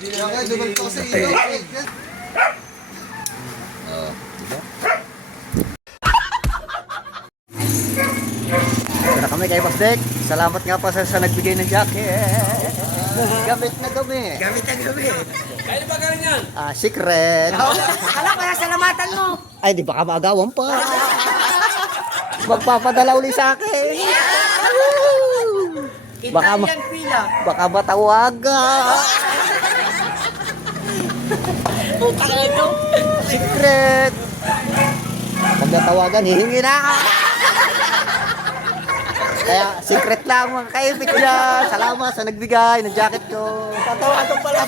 Tara kami kay Pastek. Salamat nga pa sa nagbigay ng jacket. Gamit na gamit. Gamit na gamit. Kaya ba galing yan? Secret. Akala ko salamatan mo. Ay, di baka maagawan pa. Magpapadala uli sa akin. Baka Italian pila. Baka matawagan. Putang ito. Secret. Pag natawagan, hihingi na ako. Kaya secret lang mga kaibig niya. Salamat sa nagbigay ng jacket ko. Tatawagan pala.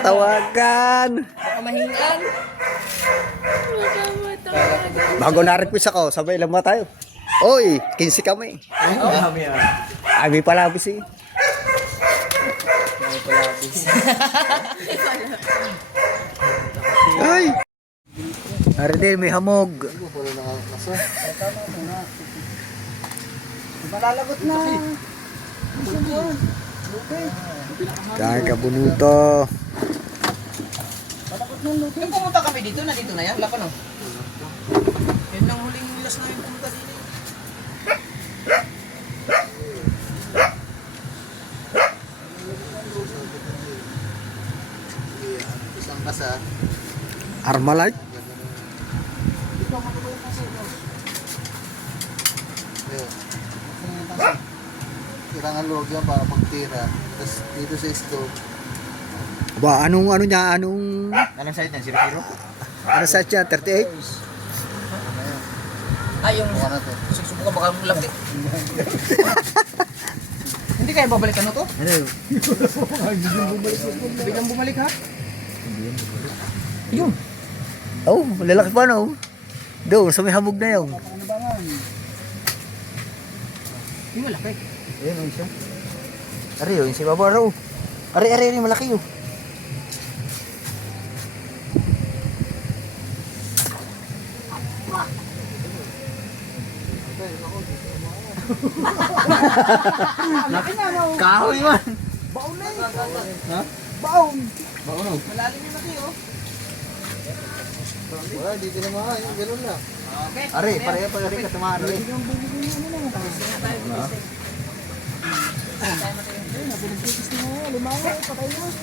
Tawagan. Baka mahingan. Bago na-request ako, sabay lang ba tayo? Oy, 15 kami. Abi palabis eh. Ay! Ari din, may hamog. Malalagot na. Kaya kabunuto. Yung pumunta kami dito, nandito na yan. Wala pa no? Yan lang huling last na yung pumunta dito. Isang kasa. Armalite? Kailangan log yan para pagtira. Tapos dito sa stove. Ba, anong niya, anong... Anong site yan? 0-0? Ano sa siya, 38? Ay, yung Ano to? susubukan baka mulapit. Hindi kaya babalikan mo to? Ano? Biglang bumalik ha? Yun. Oh, lalaki pa no? Doon, sa may hamog na yun. Yung malaki. Ayun, yung siya. Ari, yun, si Baba raw. Ari, malaki yun. Kahoy man. Baon na eh. Ha? Baon. Baon no? Malalim yung laki oh. Wala, dito na mga. Ganun na. Okay. Ari, pareha pa rin katamaan rin.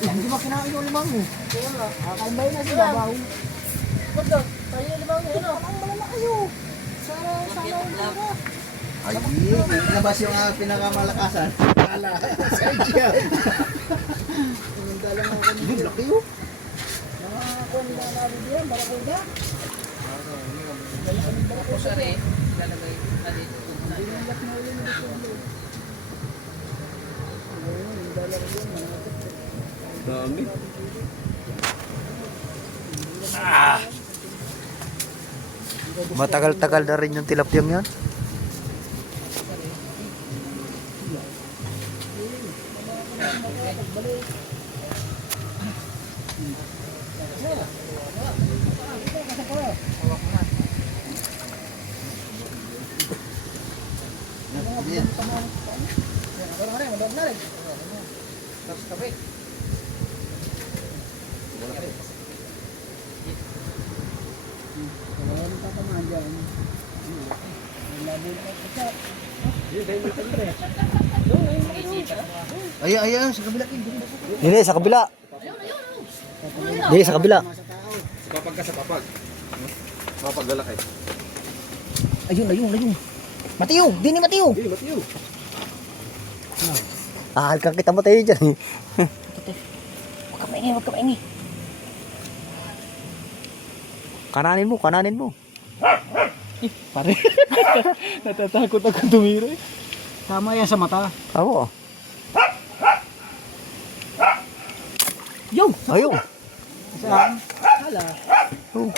Hindi ba kinain yung limang mo? Kakain ba yun na sila? Baon. Ba't daw? Tayo yung limang mo. Ang malaki yun. Sana yung Ay, nabas yung pinakamalakasan. Kala. Sadya. Tumanda lang ako kanina. Laki yun. Tapos ari, lalagay na dito. Dami. Matagal-tagal na rin yung tilapyang yan. Tapos tabi. Ay, sa kabila. Hindi, sa kabila. Hindi, sa kabila. Papag ka sa papag. Papag lalaki. Ayun. Matiyo! Di ni Matiyo! Hey, Matthew. Halkang kita mo tayo dyan. Huwag ka maingay. Kananin mo. Pare. Natatakot ako tumira eh. Tama yan sa mata. Ako. Yo! Ayun. Saan? Hala. Oh.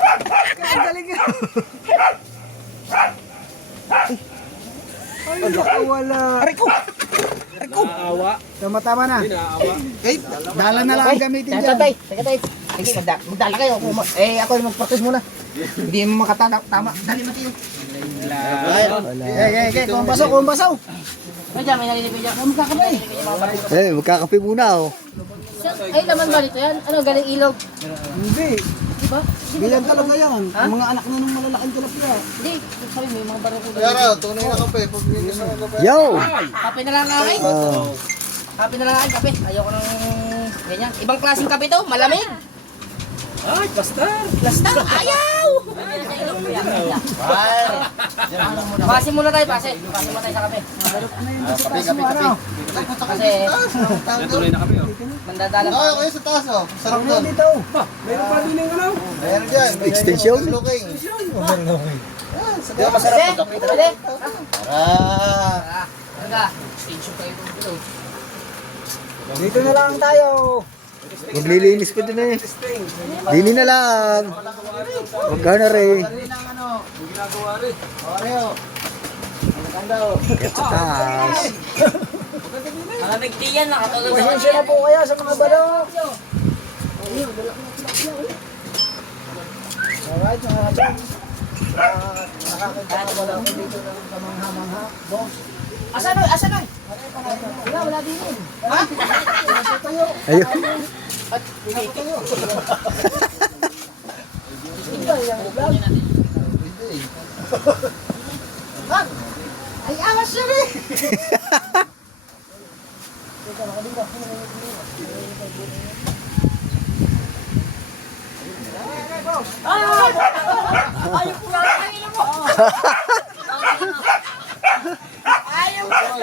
Kagaling nga. Ay, nakawala. Ariko! Naawa. Tama na. Hindi naawa. Eh, dala na lang ang gamitin dyan. Tatay. Sige, magdala kayo. Ako yung mag-practice muna. Hindi mo makatama. Dali Matiyo. Ay, Kumbasaw. Medyo, may nalilipid dyan. Magkakabay. Magkakape muna oh. Ay, naman ba dito yan? Ano, galing ilog? Hindi. Diba? Bilang talaga yan. Ang mga anak na ng malalaking tilapia. Hindi. Sabi, may mga barako. Kaya raw, tunay na kape. Pag hindi sa kape. Yo! Kape na lang akin. Kape na lang akin, kape. Ayoko ng ganyan. Ibang klaseng kape to, malamig. Ay, basta. Basta, ayaw! Pase muna tayo, pase. Pase muna tayo sa kape. Kape. Kasi, Tuloy na kami, oh. mandadala Ay, kayo sa taas, oh. Sarap doon. Dito. Mayroon pa din yung ano. Meron dyan. May Extension? overlooking. Yan, sa taas. Pwede? Pwede? Ah. Hangga, extension kayo dito. Dito na lang tayo. Maglilinis ko din eh. Dini na lang. Huwag ka na rin. Oreo. Kaya sa taas. Malamig di yan, nakatulog sa Pasensya na po kaya sa mga balok. Alright, mga kapatid. Nakakita ko wala ko dito ng kamangha-mangha. Boss. Asan nun? Asan nun? Wala din yun. Ayun. Ay, awas siya rin. Ayaw ko lang, ayaw mo! Ayaw mo!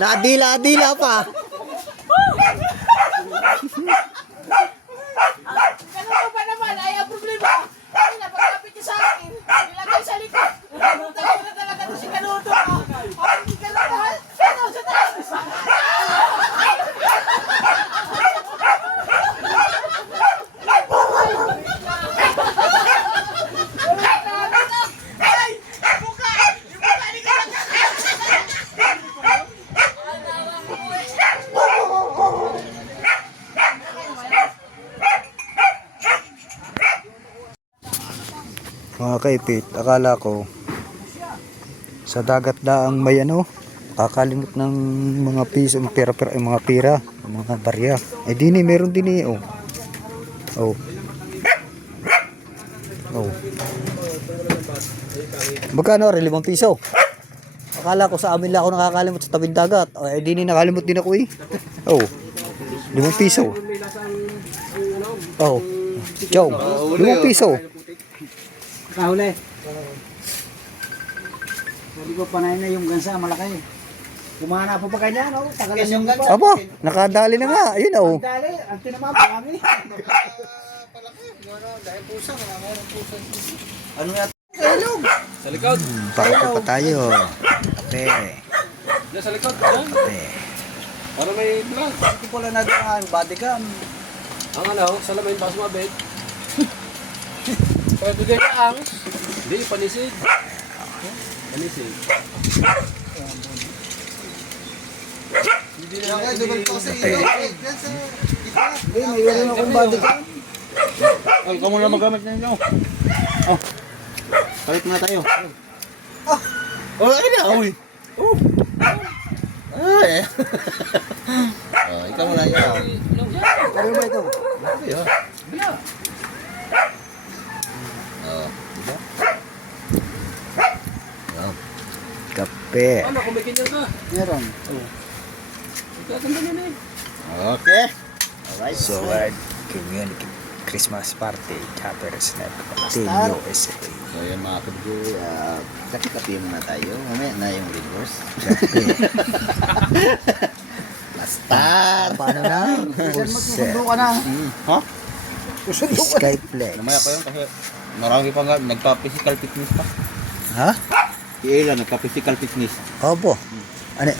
Nadila-dila pa. Ganun pa naman, ayaw problema. Ay, napagkapit niya sa akin. Nilagay sa likod. Tayo na talaga ito si Kanuto. Ay, hindi ka lang mahal. Ano, sa taas? Ay, yung mukha ni Mga kaipit, akala ko sa dagat daang may ano, kakalimot ng mga piso, mga pira, mga barya. Eh dini, meron din eh. Oh. Oh. Oh. Magkano rin? 5 piso. Akala ko sa amin lang ako nakakalimot sa tabing dagat. Eh dini, nakalimot din ako eh. Oh. 5 piso. Oh. Chong. 5 piso. Kahuli. Hindi ko panay na yung gansa, malaki. Kumana pa pa kanya, no? Tagalan yung gansa. Aba, nakadali na nga. Ayun oh. Dali, ang tinama pa kami. Palaki. Dahil pusa. Mayroong pusa. Ano nga? Sa likod. Pakita pa tayo. Kape. Diyan sa likod. Diyan. Kape. Para may vlog. Hindi ko lang natin ang body cam. Ang ano, salamin, baka sumabit. Kaya bigay na ang. Hindi, panisid. Panisid. Hindi na Kaya doon ko sa iyo. Yan sa gitna. Hindi, may gano'n akong body cam. Ay, ikaw muna magamit na ninyo. Oh. Palit na tayo. Oh, ay na. Uy. Ay. Oh, ikaw muna yan. Ano ba ito? Kape. Ano, kung may kinyan ka? Meron. Magkakanda yan eh. Okay. So, community Christmas party, Chopper Snap, Team USA. So yun mga kabgo, kapi muna tayo. Mamaya na yung reverse. Basta. Paano na? Susundo ka na. Ha? Susundo ka na. Skyplex. Namaya pa yun kasi marami pa nga nagpa-physical fitness pa. Ha? Si Ella nagpa-physical fitness. Opo. Ano,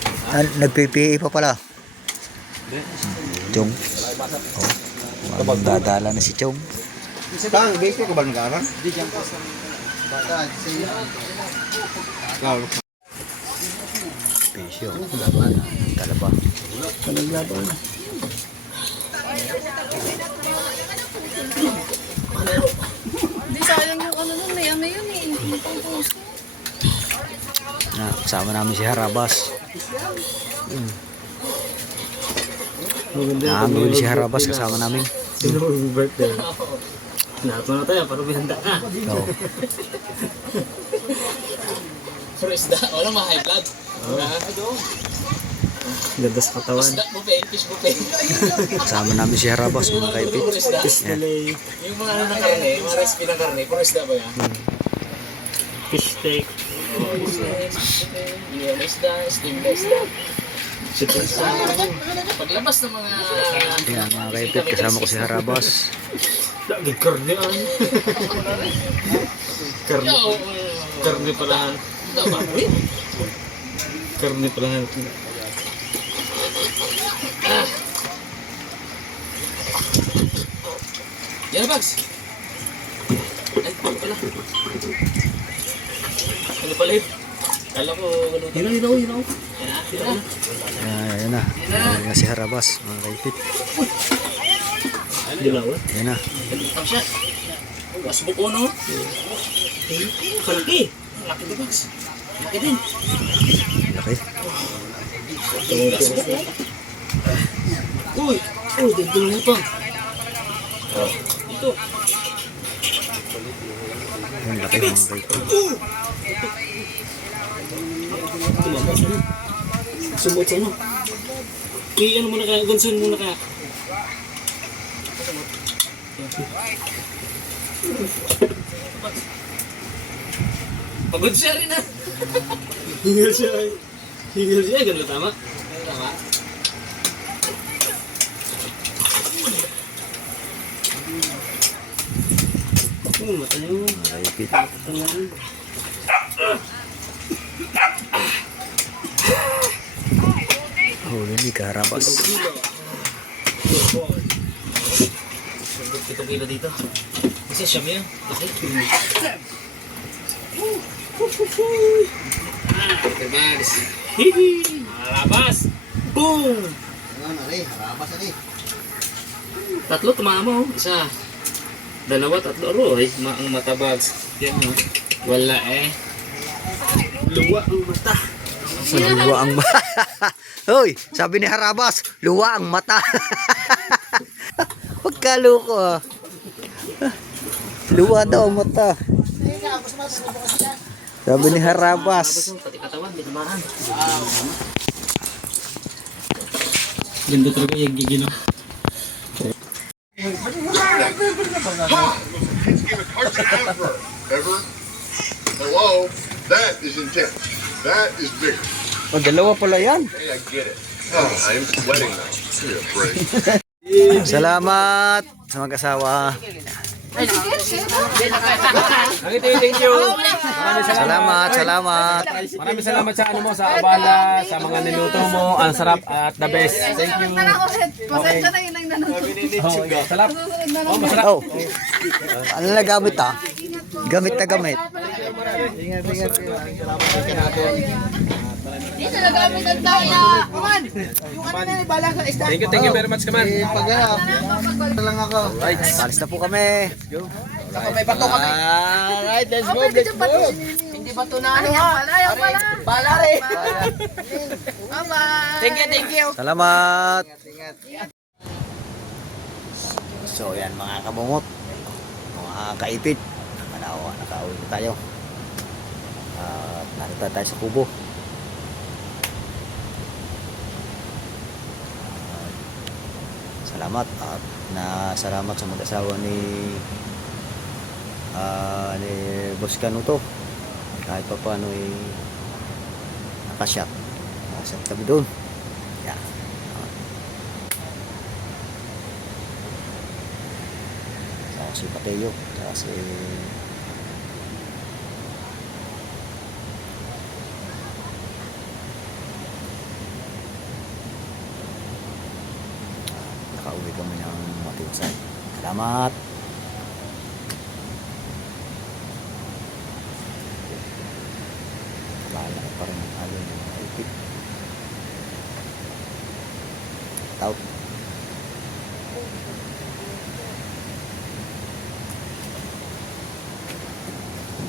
nag-PPA pa pala. Chong. Oh. Magdadala na si Chong. Kang, base ko ba nag-aaral? Hindi, dyan po sa... Bata, si... Claro. Pesyo. Laban. Talaba. Panaglaban. Hindi sayang yung ano nun, may ano yun eh. Yung pang-post. Na, kasama namin si Harabas. Nangangawil si Harabas kasama namin. Sino ang birthday? Lahat mo na tayo, para may handa ka. Oo. Pero isda, wala ma-high blood. Ganda sa katawan. Isda buffet, fish buffet. Kasama namin si Harabas mga kaipit. Puro isda. Filet, Yung mga ano ng karne, yung mga recipe ng karne, puro isda ba yan? fish steak, Yung isda, steam na isda. chicken salad. Paglabas ng mga... Yan mga kaipit, kasama ko si Harabas. Lagi karne an. Karne. Karne pala. Karne pala. Yan Bags. Ay, ano pala? Ano pala yun? Kala ko ganun. Hinaw. Yan na. Yan na si Harabas mga kaipit. Dilaw. Yan na. Ang siya. Mas buko no? Kalaki. Laki din Bags. Laki din. Laki. Uy! Oh, dito mo pa. Ito. Yan laki mga kaipit. Subot sa ano? Ano muna kaya? Gonson muna kaya? Pagod siya rin ah. Hingal siya. Ganun tama? Tama. Mata niyo. Mga kaipit. Huli ni Harabas. Ito kilo dito. Kasi siya mo yun. Okay. Bags. Hihi! Harabas! Boom! Ano, harabas ani. Tatlo tumama oh. Isa. Dalawa, tatlo. Aro, ay, ang mata Bags. Yan oh. Wala eh. Luwa ang mata. Luwa ang mata. Hoy, sabi ni Harabas, luwa ang mata. Pagkaloko ah. Luwa daw ang mata. Sabi ni Harabas. Pati katawan, binamaan. Ganda talaga yung gigino. Ever? Hello? That is intense. That is bigger. Oh, dalawa pala yan. Hey, I get it. Oh, I'm sweating now. Give me a break. Salamat sa mag-asawa. Thank you. Salamat. Maraming salamat sa ano mo, sa abala, sa mga niluto mo. Ang sarap at the best. Thank you. Pasensya na yun ang nanonood. Oh, sarap. Oh, masarap. Oh. Ano na gamit ah? Gamit na gamit. Dito nagamit ang daya. Kuman! Yung ano na, bala sa isda. Thank you very much, kaman. Lang ako. Right, alis na po kami. Saka may bato kami. Alright, let's go. Let's go. Hindi bato na ano Ayaw ha. pala, ayaw pala. Bala rin. Bye-bye. Thank you. Salamat. So yan mga kabungot, mga kaipit, nakauwi na tayo. Narito tayo sa kubo. Salamat at salamat sa mag-asawa ni Boss Canuto. Kahit pa paano nakashot. Nakashot kami doon. Yan. Saka si Pateo. Saka si nakauwi kami ng matinsay. Salamat. Bahala pa rin ang alon ng kaipit. Tao.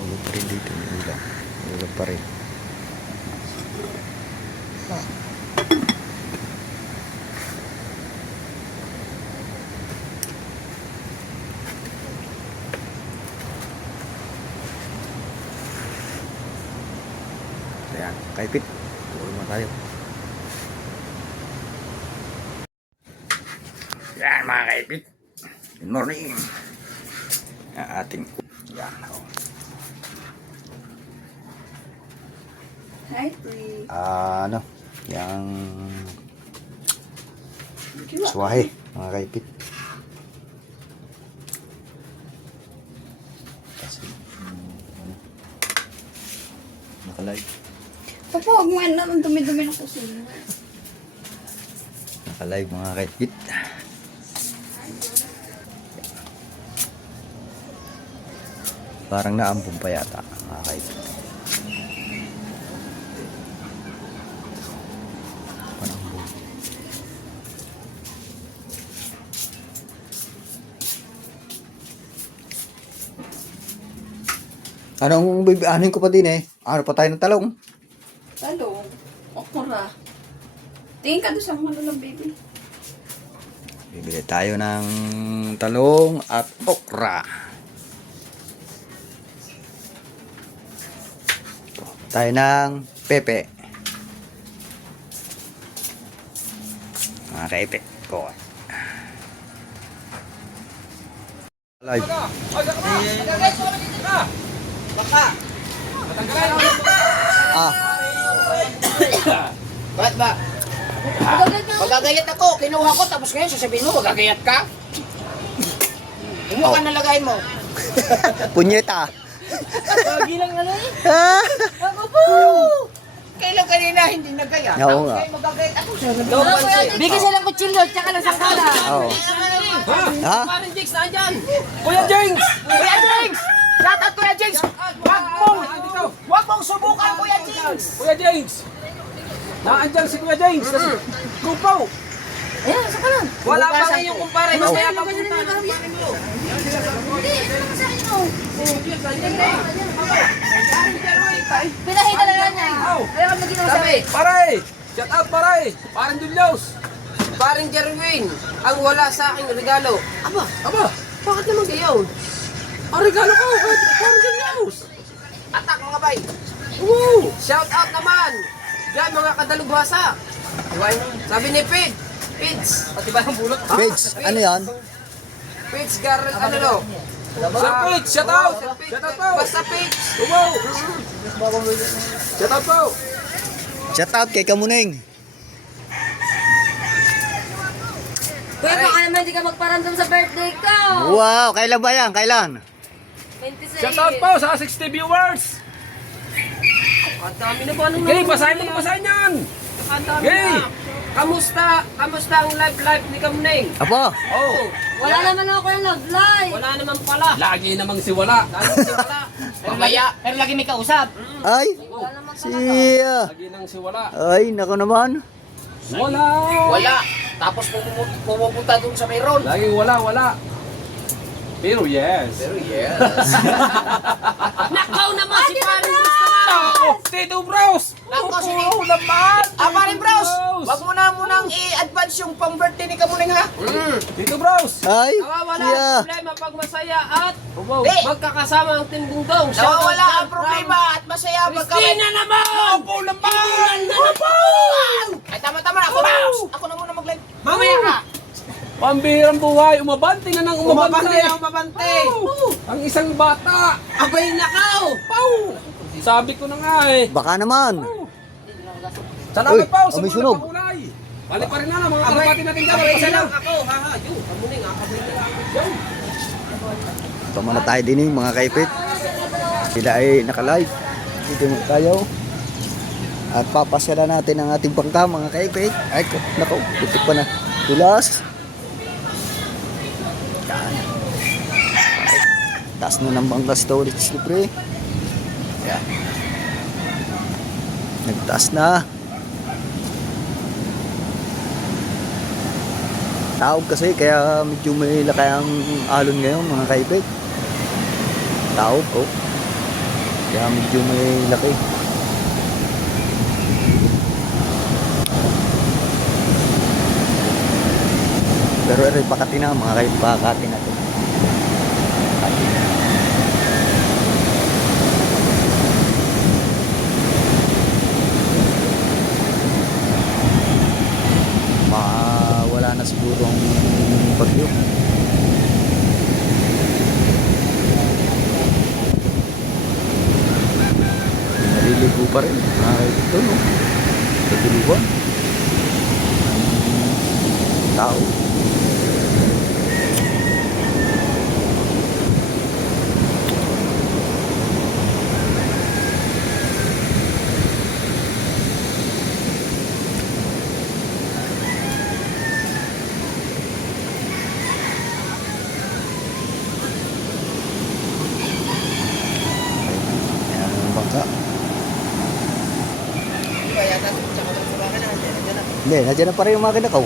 Ulog pa rin dito yung ulam. Ulog pa rin. Ayan, kaipit. Tuloy mo tayo. Yan mga kaipit. Good morning. Ang ating yan. Oh. Hi, Pri. Ano? Yang suwahe mga kaipit. Kasi nakalive. Papa, huwag mo ano, ang dumi-dumi ng kusina. Nakalive mga kaipit. Parang naambong pa yata mga kaipit. Panaambong. Anong anuin ko pa din eh? Ano pa tayo ng talong? Talong. Okra. Tingin ka doon sa mga lalang baby. Bibili tayo ng talong at okra. Tayo ng pepe. Mga kaipe ko. Live. Ah, Bakit ba? Magagayat ako, kinuha ko, tapos ngayon sasabihin mo, magagayat ka? Kumuha ka na lagay mo. punyeta. Lagi lang ano eh. Kailan kanina hindi nagayat? Oo nga. Ngayon magagayat ako. Bigyan silang kutsilyo, tsaka ng sangkala. Oo. Ha? Parang Jinx, nandyan! Kuya Jinx! Kuya Jinx! Shout out Kuya Jinx! Wag mong subukan Kuya Jinx! Kuya James! Naandyan si Kuya James! Kupaw! Ayan, saka lang. Wala pa nga yung kumpare, masaya pa punta. Pinahita na lang niya. Ayaw ka maging Sabi, pare! Shout out pare! Parang Julius! Paring Jerwin, ang wala sa aking regalo. Aba, Aba! bakit naman gayon? Ang regalo ko! Parang Julius! Atak mga bay. Woo! Shout out naman. Diyan mga kadalubhasa. Sabi ni Pid. Pids. Pati ba ang bulot? Page, ano yan? Pids ano no? Sir Pete! Shout out! Shout out po! Basta Pids. Kupaw! Shout out po! Shout out kay Kamuning. Kuya, baka naman hindi ka magparandam sa birthday ko. Wow, kailan ba yan? Kailan? 26. Shout out po sa 60 viewers! Ang dami na ba nung Okay, basahin mo na basahin yan! Ang dami Okay! na. Kamusta ang live ni Kamuning? Apo, Oh! Wala naman ako yung nag-live. Wala naman pala. Lagi namang siwala! Pero lagi may kausap. ay, siya. Lagi nang siwala! Ay, nako naman. Wala! Wala. Tapos pumupunta dun sa mayroon. Laging wala! Pero yes! Nakaw naman si Paring Oh, Tito Bros! Nako, si Oo naman! Paring Bros! Wag mo na munang i-advance yung pang-birthday ni Kamuning ha. Tito Bros! Ay, Nawawala siya. ang problema pag masaya at Wow! magkakasama ang Team Dungdong. Nawawala ang problema at masaya pag Christina naman! Opo naman! Opo! Ay tama-tama na ako na! Ako na muna mag-live. Mamaya ka! Pambihirang buhay, umabante na ng umabante! Umabante! Ang isang bata! Abay nakaw! Pau! Sabi ko na nga eh. Baka naman. Salamat Uy, po sa amoy mga sunog. pakulay. Bali pa rin na mga kalapati natin dyan. Abay Pasaya lang lang. ako! Haha! Yung Kamuning abay na lang. Ito muna tayo din mga kaipit. Sila ay naka-live. Dito muna tayo. At papasyalan natin ang ating bangka mga kaipit. Ay, nako, putik pa na. Tulas. Yan. Taas na ng bangka storage libre. Yan. Nagtaas na. Taob kasi kaya medyo may laki ang alon ngayon mga kaibig. Taob oh. Kaya medyo may laki. Pero rin pakati na mga kayo, pakati na ito. Wala na siguro ang bagyo. Naliligo pa rin mga kayo ito, no? Sa duluan tao. Ayan ang bangka. Kaya natin sa mga sumakan na, nandiyan na. Hindi, nandiyan na pa rin yung makina ko.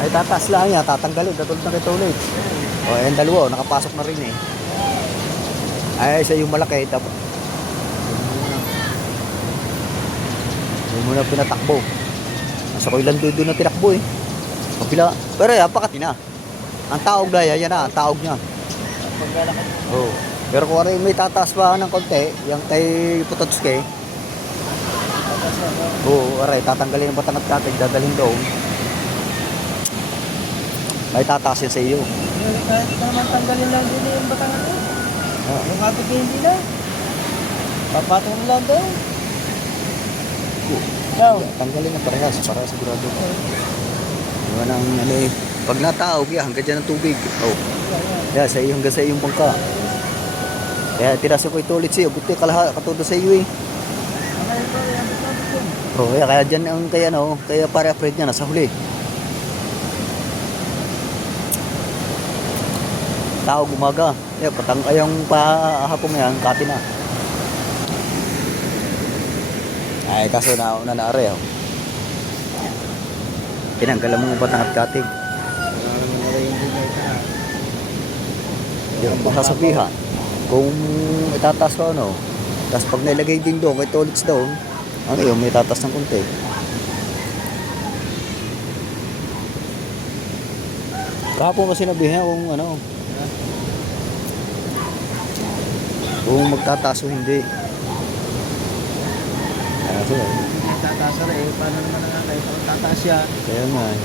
Ay tataas lang yan, tatanggalin, katulad na kito ulit. O, ayan dalawa, nakapasok na rin eh. Ay, isa yung malaki, dapat. Yung muna pinatakbo. Nasa ko ilan doon na tinakbo eh. Kapila, pero yan, pakati na. Ang taog na yan na, ang taog niya. Oo. Pero kung ano may tataas pa ng konti, yung kay Putotske. Oo, aray, tatanggalin yung batangat natin, dadalhin doon. May tataas yan sa iyo. Kahit naman tanggalin lang din yung batangan mo. Yung kapit hindi na. Papatong lang daw. Tanggalin na parehas para sigurado. Diba nang ano eh. Pag nataog, hanggang dyan ang tubig. Oh. Yeah, sa iyo, hanggang sa iyong bangka. Kaya tiraso ko ito ulit sa iyo. Buti katuto sa iyo eh. Oh, kaya dyan ang kaya no, kaya para afraid niya nasa huli. Tao gumaga. Patang ayong pahapong yan, kati na. Ay, kaso na naare. Oh. Tinanggalan mo batang at katig. Yung masasabihan. Kung itataas ko ano, tapos pag nailagay din doon, kay tolits doon, ano yun, may tataas ng konti. Kahapon kasi sinabihan kung ano, kung magtataas o hindi. Kaso Tataas na eh. Paano naman nga kayo kung tataas siya? kaya nga eh.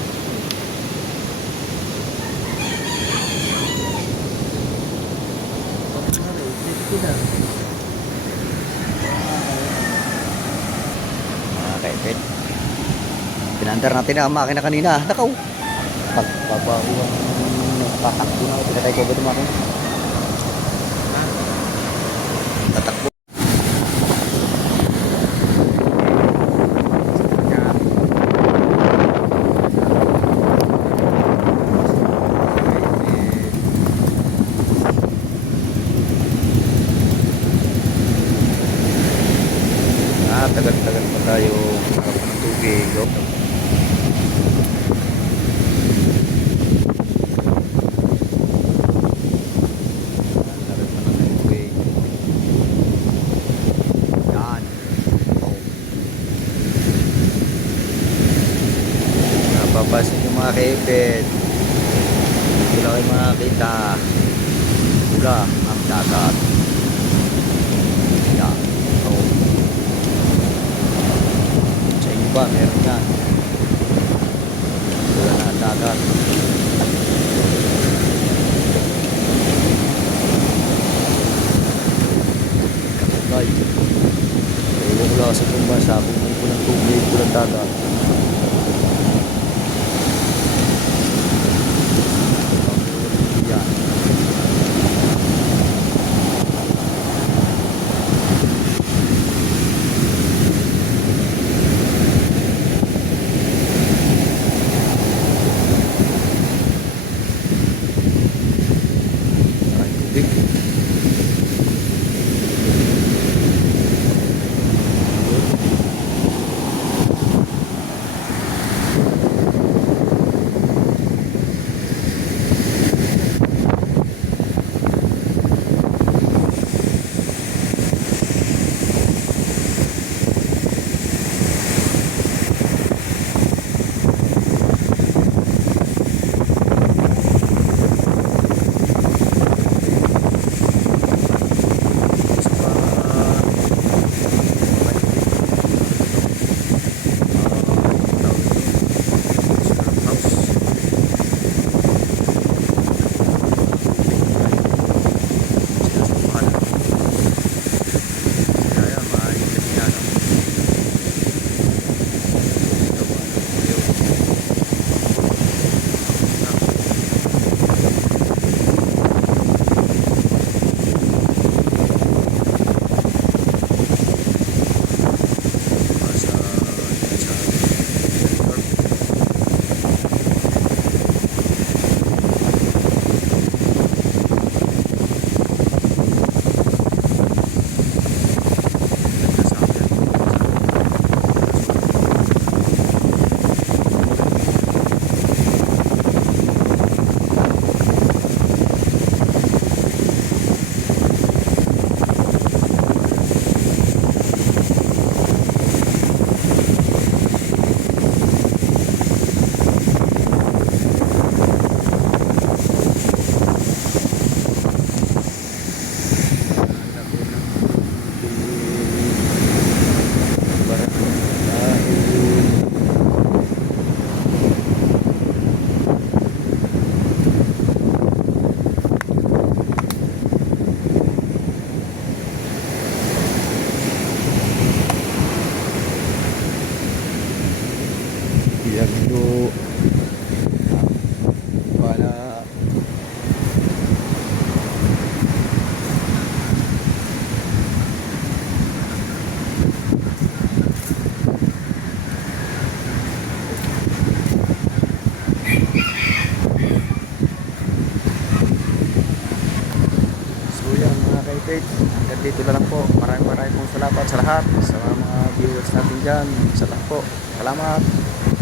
Mga kaipit. Pinandar natin ang makina kanina. Nakaw. Pagbabahuan. Tatakbo na. Pinatay ko ba ito makina? Tatakbo. Tagal-tagal pa tayo harap ng tubig. Oh. Harap pa ng tubig. Yan. Oh. Napapasin yung mga kaipit. Hindi lang kayo makakita. Pula ang dagat. Yan. Oh. Ba, meron yan. Wala na ang dagat. Kapagay. Ewan ko lang sa kumba, sabi mo ng tubig, kulang dagat. Yan. update. Hanggang dito na lang po. Maraming pong salamat sa lahat. Sa mga viewers natin dyan. Sa lahat po. Salamat.